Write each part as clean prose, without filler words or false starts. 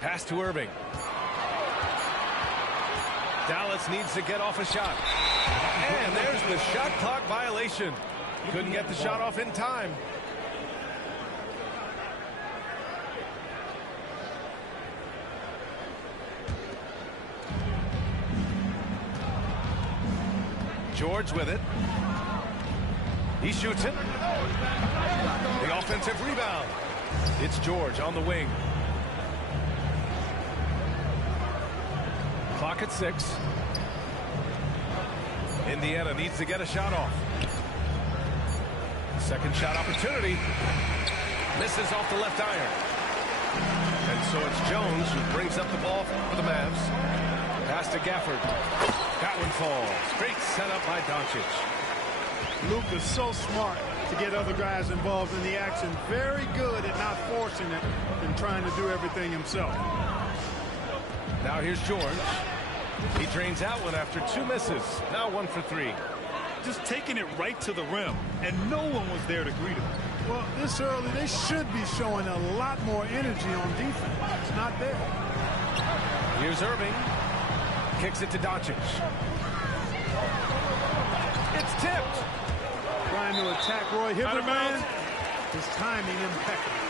Pass to Irving. Dallas needs to get off a shot. And there's the shot clock violation. Couldn't get the shot off in time. George with it. He shoots it. The offensive rebound. It's George on the wing. Clock at 6. Indiana needs to get a shot off. Second shot opportunity. Misses off the left iron. And so it's Jones who brings up the ball for the Mavs. Pass to Gafford. That one falls. Great setup by Doncic. Luka's so smart to get other guys involved in the action. Very good at not forcing it and trying to do everything himself. Now here's George. He drains out one after 2 misses. Now 1 for 3. Just taking it right to the rim, and no one was there to greet him. Well, this early, they should be showing a lot more energy on defense. It's not there. Here's Irving. Kicks it to Doncic. It's tipped. Trying to attack Roy Hibbert. His timing impeccable.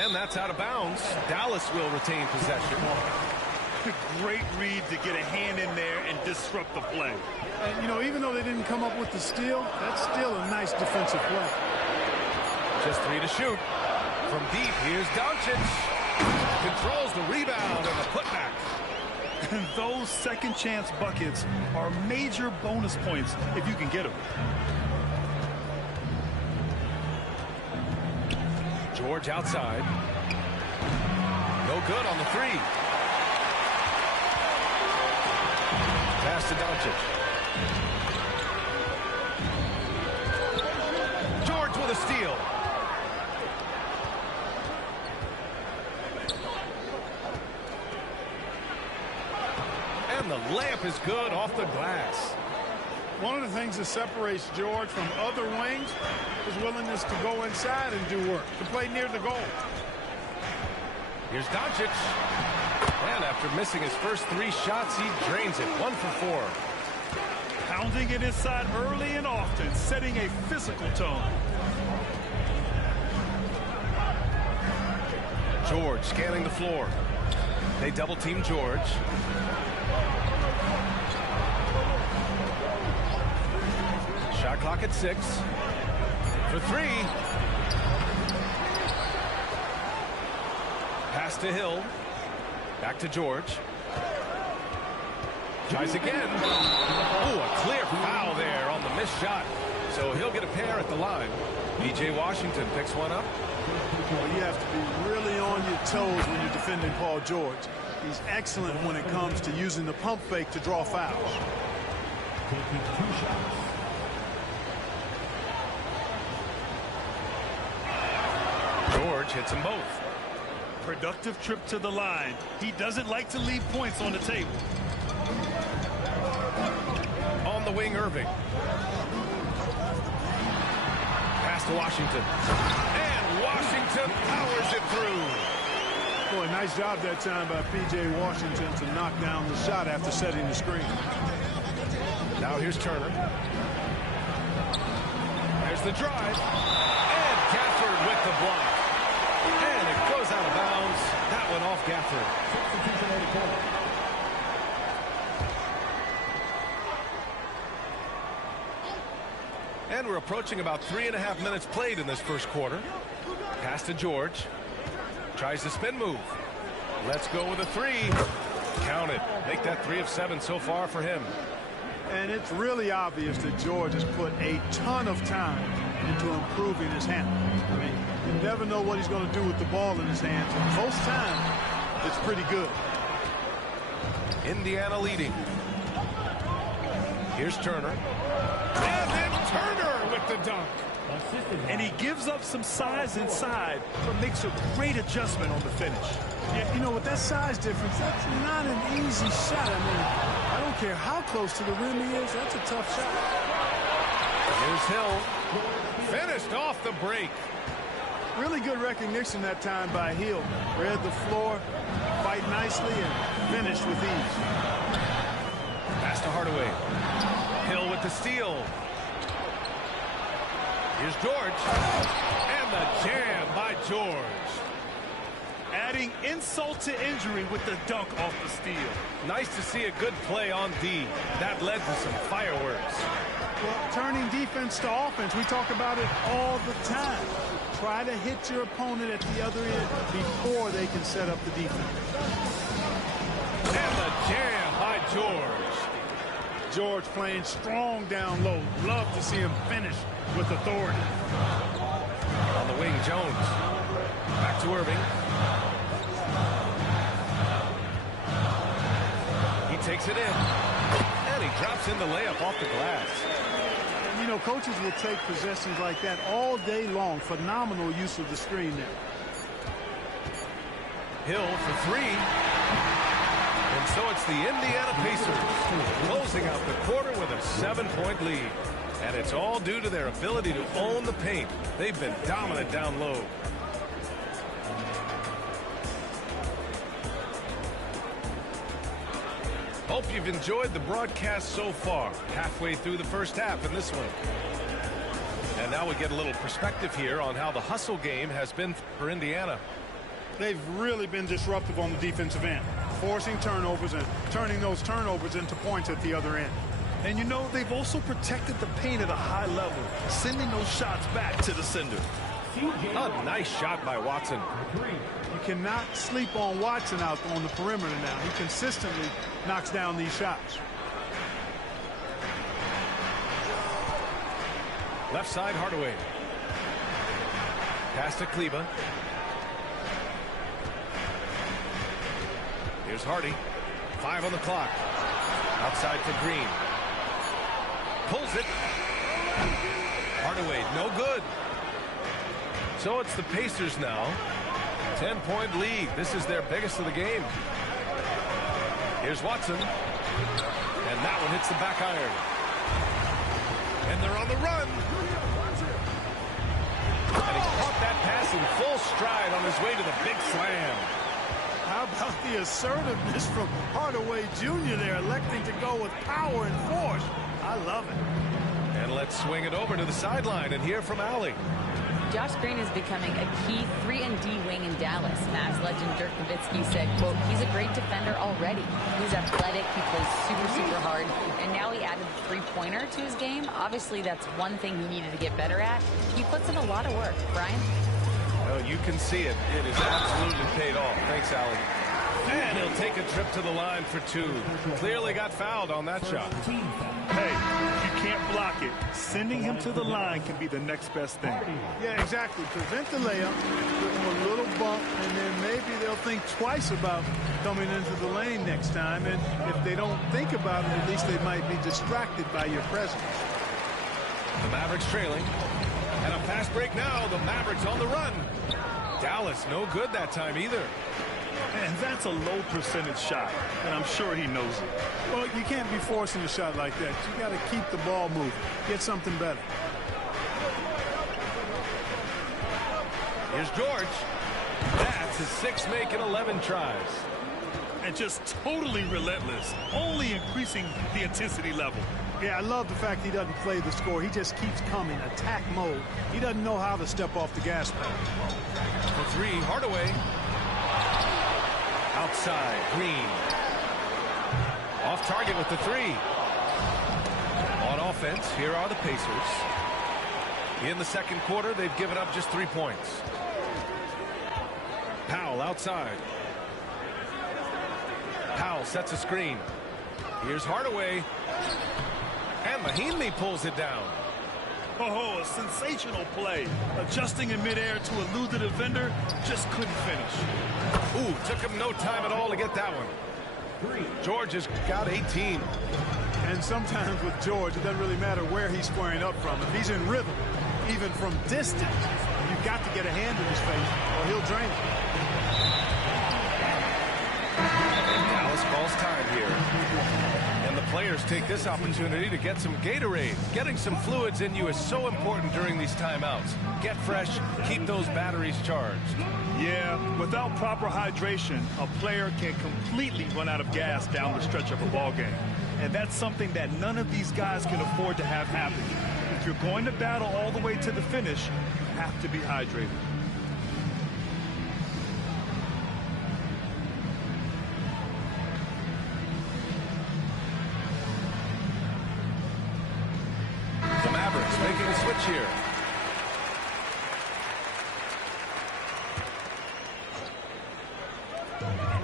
And that's out of bounds. Dallas will retain possession. Great read to get a hand in there and disrupt the play. And, you know, even though they didn't come up with the steal, that's still a nice defensive play. Just 3 to shoot. From deep, here's Doncic. Controls the rebound and the putback. And those second chance buckets are major bonus points if you can get them. George outside. No good on the 3. Pass to Doncic. George with a steal. And the layup is good off the glass. One of the things that separates George from other wings is willingness to go inside and do work, to play near the goal. Here's Doncic. And after missing his first 3 shots, he drains it. 1 for 4. Pounding it inside early and often, setting a physical tone. George scanning the floor. They double team George. Shot clock at 6. For 3. Pass to Hill. Back to George. Tries again. Oh, a clear foul there on the missed shot. So he'll get a pair at the line. B.J. Washington picks one up. Well, you have to be really on your toes when you're defending Paul George. He's excellent when it comes to using the pump fake to draw fouls. George hits them both. Productive trip to the line. He doesn't like to leave points on the table. On the wing, Irving. Pass to Washington. And Washington powers it through. Boy, nice job that time by P.J. Washington to knock down the shot after setting the screen. Now here's Turner. There's the drive. And Gafford with the block. And it goes out of bounds. That one off Gafford. And we're approaching about 3.5 minutes played in this first quarter. Pass to George. Tries the spin move. Let's go with a 3. Count it. Make that 3 of 7 so far for him. And it's really obvious that George has put a ton of time into improving his handle. I mean, you never know what he's going to do with the ball in his hands. Most time, it's pretty good. Indiana leading. Here's Turner. And then Turner with the dunk. And he gives up some size inside, but makes a great adjustment on the finish. Yeah, you know, with that size difference, that's not an easy shot. I mean, I don't care how close to the rim he is. That's a tough shot. Here's Hill. Finished off the break. Really good recognition that time by Hill. Read the floor, fight nicely, and finished with ease. Pass to Hardaway. Hill with the steal. Here's George. And the jam by George. Adding insult to injury with the dunk off the steal. Nice to see a good play on D. That led to some fireworks. Well, turning defense to offense, we talk about it all the time. Try to hit your opponent at the other end before they can set up the defense. And the jam by George. George playing strong down low. Love to see him finish with authority. On the wing, Jones. Back to Irving. He takes it in. And he drops in the layup off the glass. You know, coaches will take possessions like that all day long. Phenomenal use of the screen there. Hill for three. And so it's the Indiana Pacers closing out the quarter with a 7-point lead. And it's all due to their ability to own the paint. They've been dominant down low. Hope you've enjoyed the broadcast so far. Halfway through the first half in this one. And now we get a little perspective here on how the hustle game has been for Indiana. They've really been disruptive on the defensive end, forcing turnovers and turning those turnovers into points at the other end. And you know, they've also protected the paint at a high level, sending those shots back to the sender. A nice shot by Watson. You cannot sleep on Watson out on the perimeter now. He consistently knocks down these shots. Left side, Hardaway. Pass to Kleba. Here's Hardy. 5 on the clock. Outside to Green. Pulls it. Hardaway, no good. So it's the Pacers now. 10-point lead. This is their biggest of the game. Here's Watson. And that one hits the back iron. And they're on the run. And he caught that pass in full stride on his way to the big slam. How about the assertiveness from Hardaway Jr. there, electing to go with power and force. I love it. And let's swing it over to the sideline and hear from Allie. Josh Green is becoming a key 3-and-D wing in Dallas. Mavs legend Dirk Nowitzki said, quote, he's a great defender already. He's athletic, he plays super hard, and now he added the three-pointer to his game. Obviously, that's one thing he needed to get better at. He puts in a lot of work. Brian? Well, you can see it. It is absolutely paid off. Thanks, Allie. And he'll take a trip to the line for 2. Clearly got fouled on that shot. Hey, you can't block it. Sending him to the line can be the next best thing. Yeah, exactly. Prevent the layup, give them a little bump, and then maybe they'll think twice about coming into the lane next time. And if they don't think about it, at least they might be distracted by your presence. The Mavericks trailing. And a fast break now. The Mavericks on the run. Dallas no good that time either. And that's a low percentage shot, and I'm sure he knows it. Well, you can't be forcing a shot like that. You got to keep the ball moving. Get something better. Here's George. That's his 6th make in 11 tries. And just totally relentless, only increasing the intensity level. Yeah, I love the fact he doesn't play the score. He just keeps coming, attack mode. He doesn't know how to step off the gas pedal. For 3, Hardaway. Outside, Green. Off target with the 3. On offense, here are the Pacers. In the second quarter, they've given up just 3 points. Powell outside. Powell sets a screen. Here's Hardaway. And Mahinmi pulls it down. Oh, a sensational play. Adjusting in midair to elude the defender, just couldn't finish. Ooh, took him no time at all to get that one. George has got 18. And sometimes with George, it doesn't really matter where he's squaring up from. If he's in rhythm, even from distance, you've got to get a hand in his face or he'll drain it. And Dallas calls time here. And And the players take this opportunity to get some Gatorade. Getting some fluids in you is so important during these timeouts. Get fresh, keep those batteries charged. Yeah, without proper hydration, a player can completely run out of gas down the stretch of a ball game. And that's something that none of these guys can afford to have happen. If you're going to battle all the way to the finish, you have to be hydrated. The Mavericks making a switch here.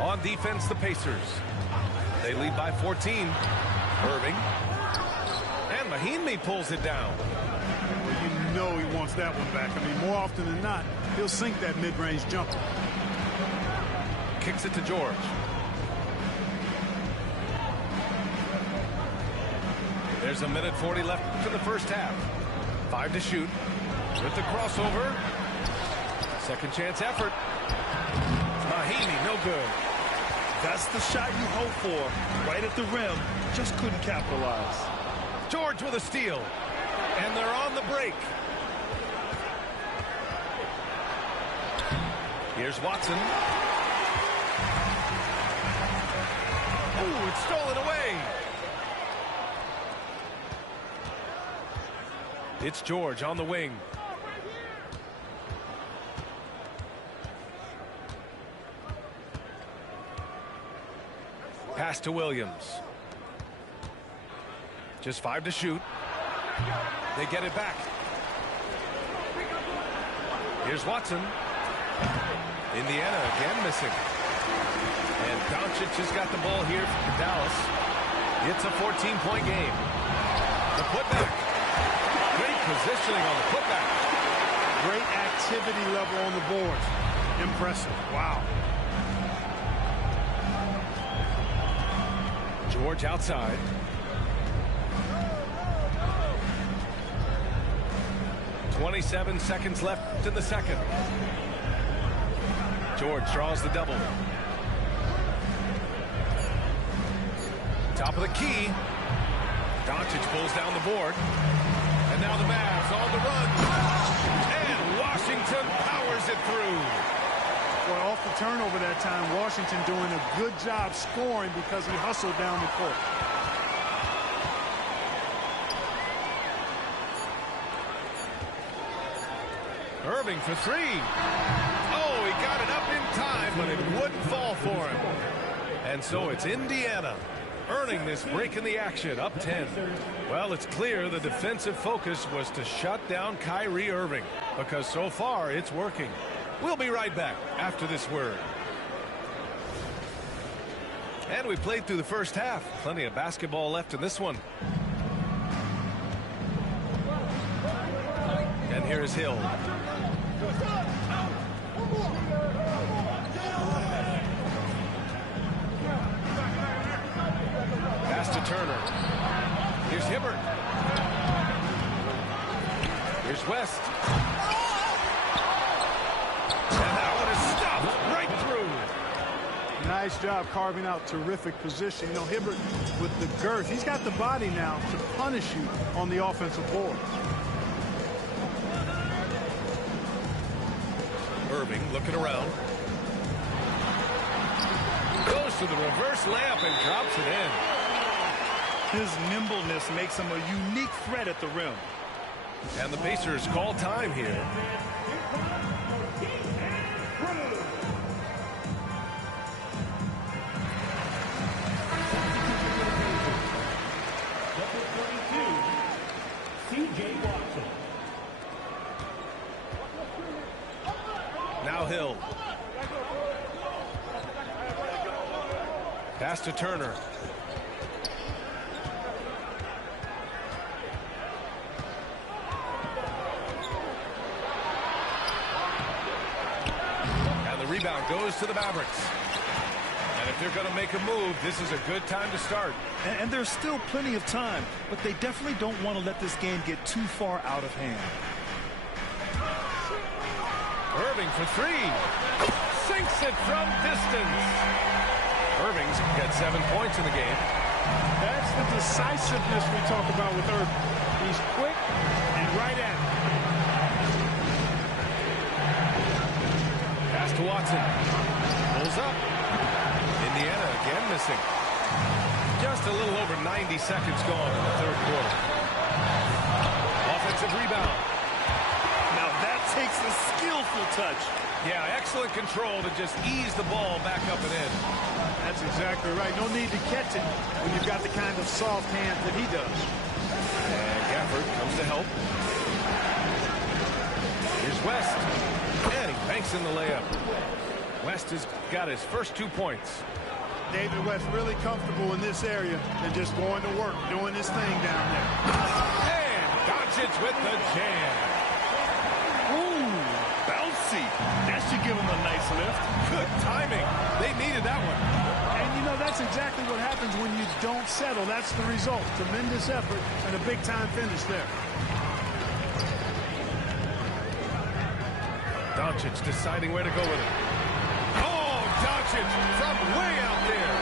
On defense, the Pacers. They lead by 14. Irving. And Mahinmi pulls it down. Well, you know he wants that one back. I mean, more often than not, he'll sink that mid-range jumper. Kicks it to George. There's a minute 40 left in the first half. 5 to shoot. With the crossover. Second chance effort. Mahinmi, no good. That's the shot you hope for. Right at the rim. Just couldn't capitalize. George with a steal. And they're on the break. Here's Watson. Ooh, it's stolen away. It's George on the wing. Pass to Williams. Just 5 to shoot. They get it back. Here's Watson. Indiana again missing. And Doncic has got the ball here for Dallas. It's a 14-point game. The putback. Great positioning on the putback. Great activity level on the board. Impressive. Wow. George outside. .27 seconds left in the second. George draws the double. Top of the key. Doncic pulls down the board. And now the Mavs on the run. And Washington powers it through. Well, off the turnover that time, Washington doing a good job scoring because he hustled down the court. Irving for 3. Oh, he got it up in time, but it wouldn't fall for him. And so it's Indiana earning this break in the action, up 10. Well, it's clear the defensive focus was to shut down Kyrie Irving, because so far it's working. We'll be right back after this word. And we played through the first half. Plenty of basketball left in this one. And here is Hill. Pass to Turner. Here's Hibbert. Here's West. And that one is stopped right through. Nice job carving out terrific position. You know, Hibbert with the girth, he's got the body now to punish you on the offensive board. Irving looking around. Goes to the reverse layup and drops it in. His nimbleness makes him a unique threat at the rim. And the Pacers call time here. Now Hill. Pass to Turner. And the rebound goes to the Mavericks. And if they're going to make a move, this is a good time to start. And there's still plenty of time, but they definitely don't want to let this game get too far out of hand. Irving for 3. Sinks it from distance. Irving's got 7 points in the game. That's the decisiveness we talk about with Irving. He's quick and right at it. Pass to Watson. Pulls up. Indiana again missing. Just a little over 90 seconds gone in the third quarter. Offensive rebound. Now that takes a skillful touch. Yeah, excellent control to just ease the ball back up and in. That's exactly right. No need to catch it when you've got the kind of soft hands that he does. And Gafford comes to help. Here's West. And he banks in the layup. West has got his first 2 points. David West really comfortable in this area and just going to work, doing his thing down there. And Doncic with the jam. Ooh, bouncy. That should give him a nice lift. Good timing. They needed that one. And, you know, that's exactly what happens when you don't settle. That's the result. Tremendous effort and a big-time finish there. Doncic deciding where to go with it. Oh, Doncic from way out there.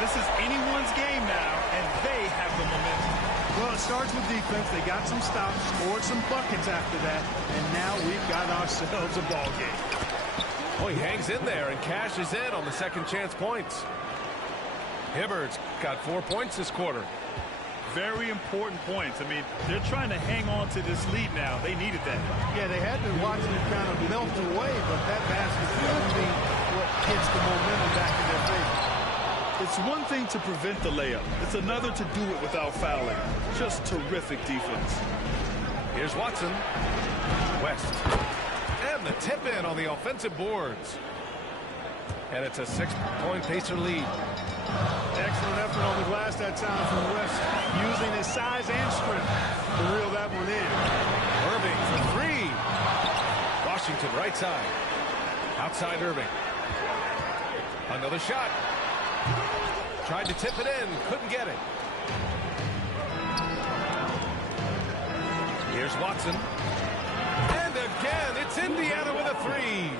This is anyone's game now, and they have the momentum. Well, it starts with defense. They got some stops, scored some buckets after that, and now we've got ourselves a ball game. Oh, he hangs in there and cashes in on the second chance points. Hibbard's got 4 points this quarter. Very important points. I mean, they're trying to hang on to this lead now. They needed that. Yeah, they had been watching it kind of melt away, but that basket could be what gets the momentum back in their favor. It's one thing to prevent the layup. It's another to do it without fouling. Just terrific defense. Here's Watson. West. And the tip in on the offensive boards. And it's a 6-point Pacer lead. Excellent effort on the glass that time from West, using his size and strength to reel that one in. Irving for 3. Washington right side. Outside Irving. Another shot. Tried to tip it in. Couldn't get it. Here's Watson. And again, it's Indiana with a 3.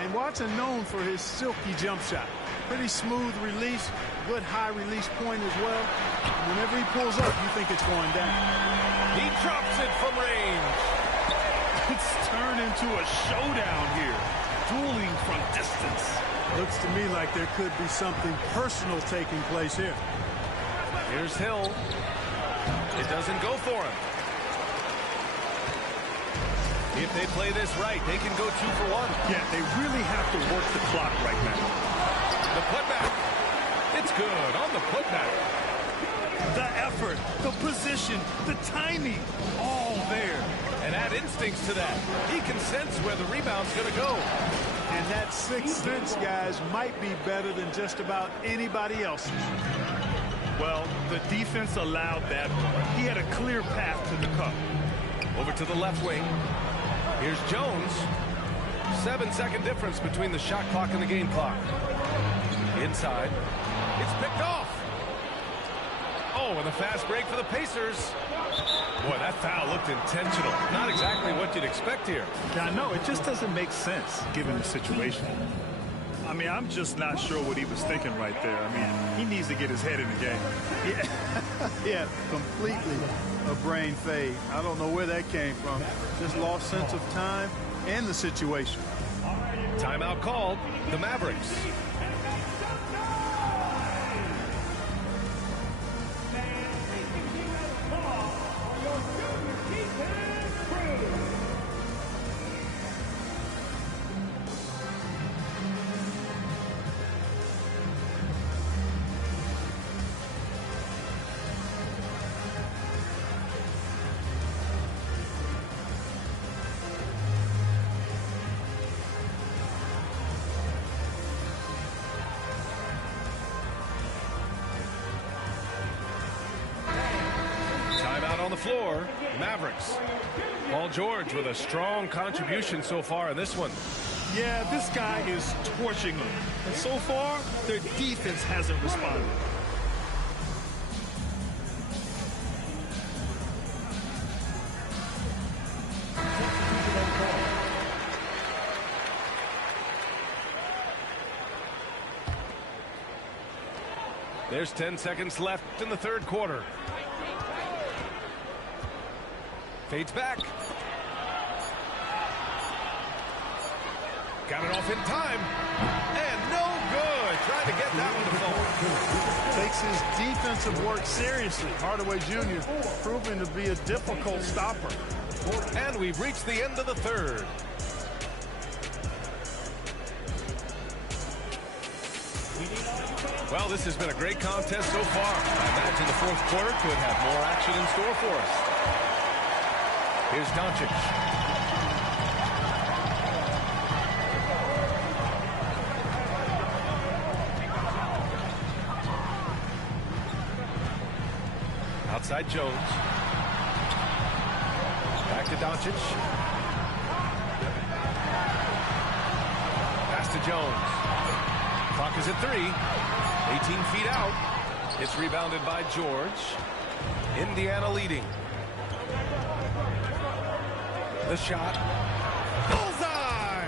And Watson known for his silky jump shot. Pretty smooth release, good high release point as well. Whenever he pulls up, you think it's going down. He drops it from range. It's turned into a showdown here. Dueling from distance. Looks to me like there could be something personal taking place here. Here's Hill. It doesn't go for him. If they play this right, they can go 2 for 1. Yeah, they really have to work the clock right now. The putback. It's good on the putback. The effort, the position, the timing, all there. And add instincts to that. He can sense where the rebound's going to go. And that sixth sense, guys, might be better than just about anybody else's. Well, the defense allowed that. He had a clear path to the cup. Over to the left wing. Here's Jones. 7-second difference between the shot clock and the game clock. Inside. It's picked off. Oh, and the fast break for the Pacers. Boy, that foul looked intentional. Not exactly what you'd expect here. I know, it just doesn't make sense given the situation. I mean, I'm just not sure what he was thinking right there. I mean, he needs to get his head in the game. Yeah, completely a brain fade. I don't know where that came from. Just lost sense of time and the situation. Timeout called. The Mavericks. On the floor, Mavericks. Paul George with a strong contribution so far in this one. Yeah, this guy is torching them. And so far, their defense hasn't responded. There's 10 seconds left in the third quarter. Fades back. Got it off in time. And no good. Trying to get that one to fall. Takes his defensive work seriously. Hardaway Jr. proving to be a difficult stopper. And we've reached the end of the third. Well, this has been a great contest so far. I imagine the fourth quarter could have more action in store for us. Here's Doncic. Outside Jones. Back to Doncic. Pass to Jones. Clock is at 3. 18 feet out. It's rebounded by George. Indiana leading. The shot. Bullseye!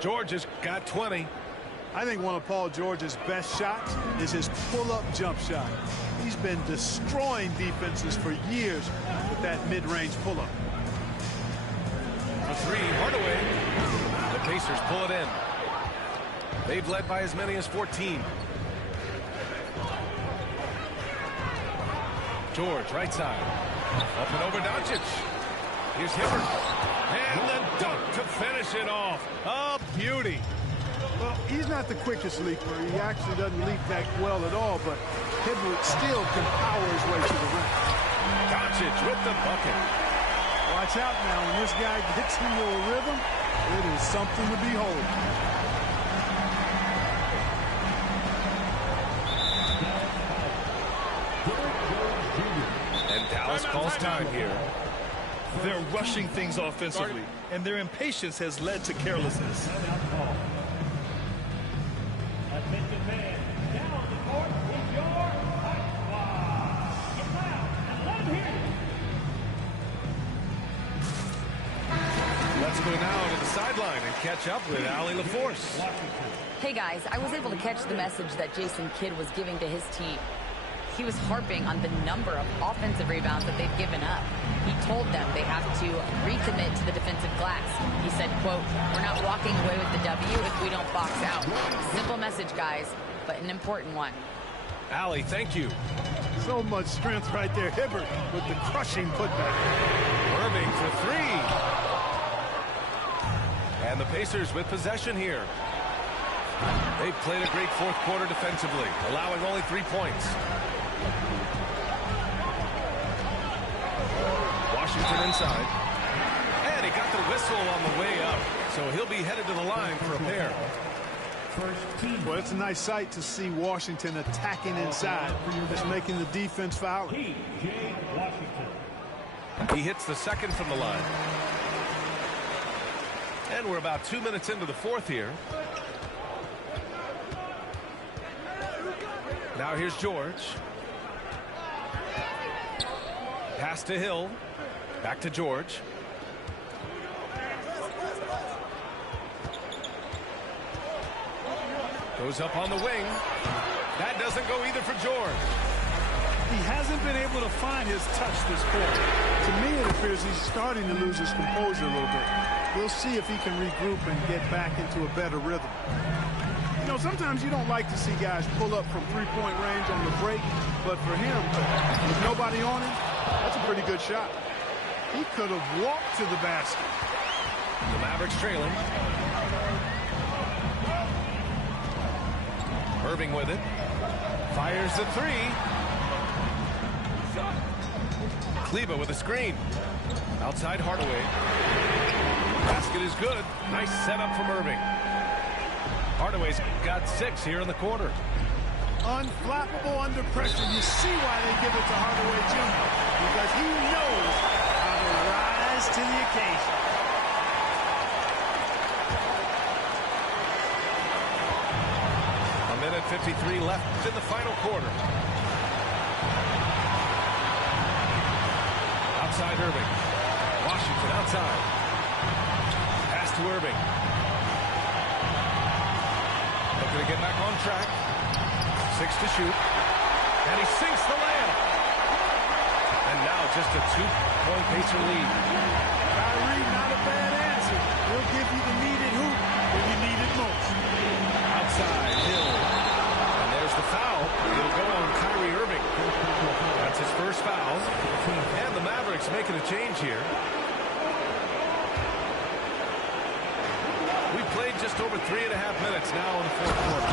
George has got 20. I think one of Paul George's best shots is his pull-up jump shot. He's been destroying defenses for years with that mid-range pull-up. For 3, Hardaway. The Pacers pull it in. They've led by as many as 14. George, right side. Up and over Doncic. Here's Hibbert. And the dunk to finish it off. A beauty. Well, he's not the quickest leaper. He actually doesn't leap that well at all, but Hibbert still can power his way to the rim. Doncic with the bucket. Watch out now. When this guy gets into a rhythm, it is something to behold. And Dallas calls time here. They're rushing things offensively, and their impatience has led to carelessness. Let's go now to the sideline and catch up with Allie LaForce. Hey guys, I was able to catch the message that Jason Kidd was giving to his team. He was harping on the number of offensive rebounds that they've given up. He told them they have to recommit to the defensive glass. He said, quote, "We're not walking away with the W if we don't box out." Simple message, guys, but an important one. Allie, thank you. So much strength right there. Hibbert with the crushing putback. Irving for 3. And the Pacers with possession here. They've played a great fourth quarter defensively, allowing only 3 points. Washington inside. And he got the whistle on the way up, so he'll be headed to the line for a pair. Well, it's a nice sight to see Washington attacking inside, just making the defense foul. He hits the second from the line. And we're about 2 minutes into the fourth here. Now here's George. Pass to Hill. Back to George. Goes up on the wing. That doesn't go either for George. He hasn't been able to find his touch this quarter. To me, it appears he's starting to lose his composure a little bit. We'll see if he can regroup and get back into a better rhythm. You know, sometimes you don't like to see guys pull up from three-point range on the break, but for him, with nobody on him, that's a pretty good shot. He could have walked to the basket. The Mavericks trailing. Irving with it. Fires the 3. Kleba with a screen. Outside Hardaway. Basket is good. Nice setup from Irving. Hardaway's got 6 here in the quarter. Unflappable under pressure. You see why they give it to Hardaway Jr. Because he knows how to rise to the occasion. A minute 53 left in the final quarter. Outside Irving. Washington outside. Pass to Irving. Looking to get back on track. 6 6 to shoot. And he sinks the layup. And now just a 2-point Pacer lead. Kyrie, not a bad answer. He'll give you the needed hoop when you need it most. Outside, Hill. And there's the foul. It'll go on Kyrie Irving. That's his first foul. And the Mavericks making a change here. We played just over 3.5 minutes now in the fourth quarter.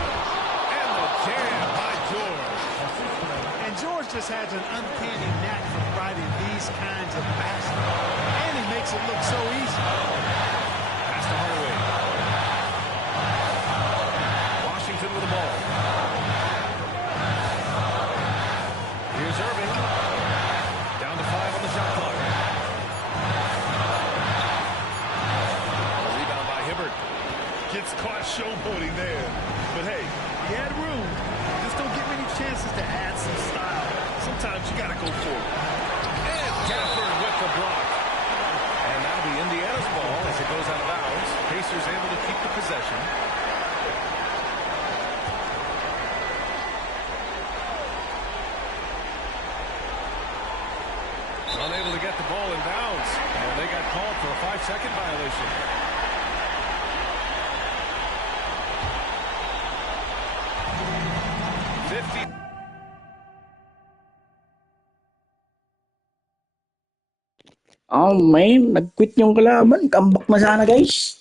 And the jam by George. And George just has an uncanny knack for writing these kinds of baskets. And he makes it look so easy. Pass to Hardaway. Washington with the ball. Here's Irving. Down to 5 on the shot clock. A rebound by Hibbert. Gets caught showboating there. But hey, he had room. Just don't get many chances to add some style. Sometimes you got to go for it. And Gafford with the block. And that'll be Indiana's ball as it goes out of bounds. Pacers able to keep the possession. Unable to get the ball in bounds. And they got called for a 5-second violation. Oh man, nag-quit yung kalaban. Comeback na sana guys.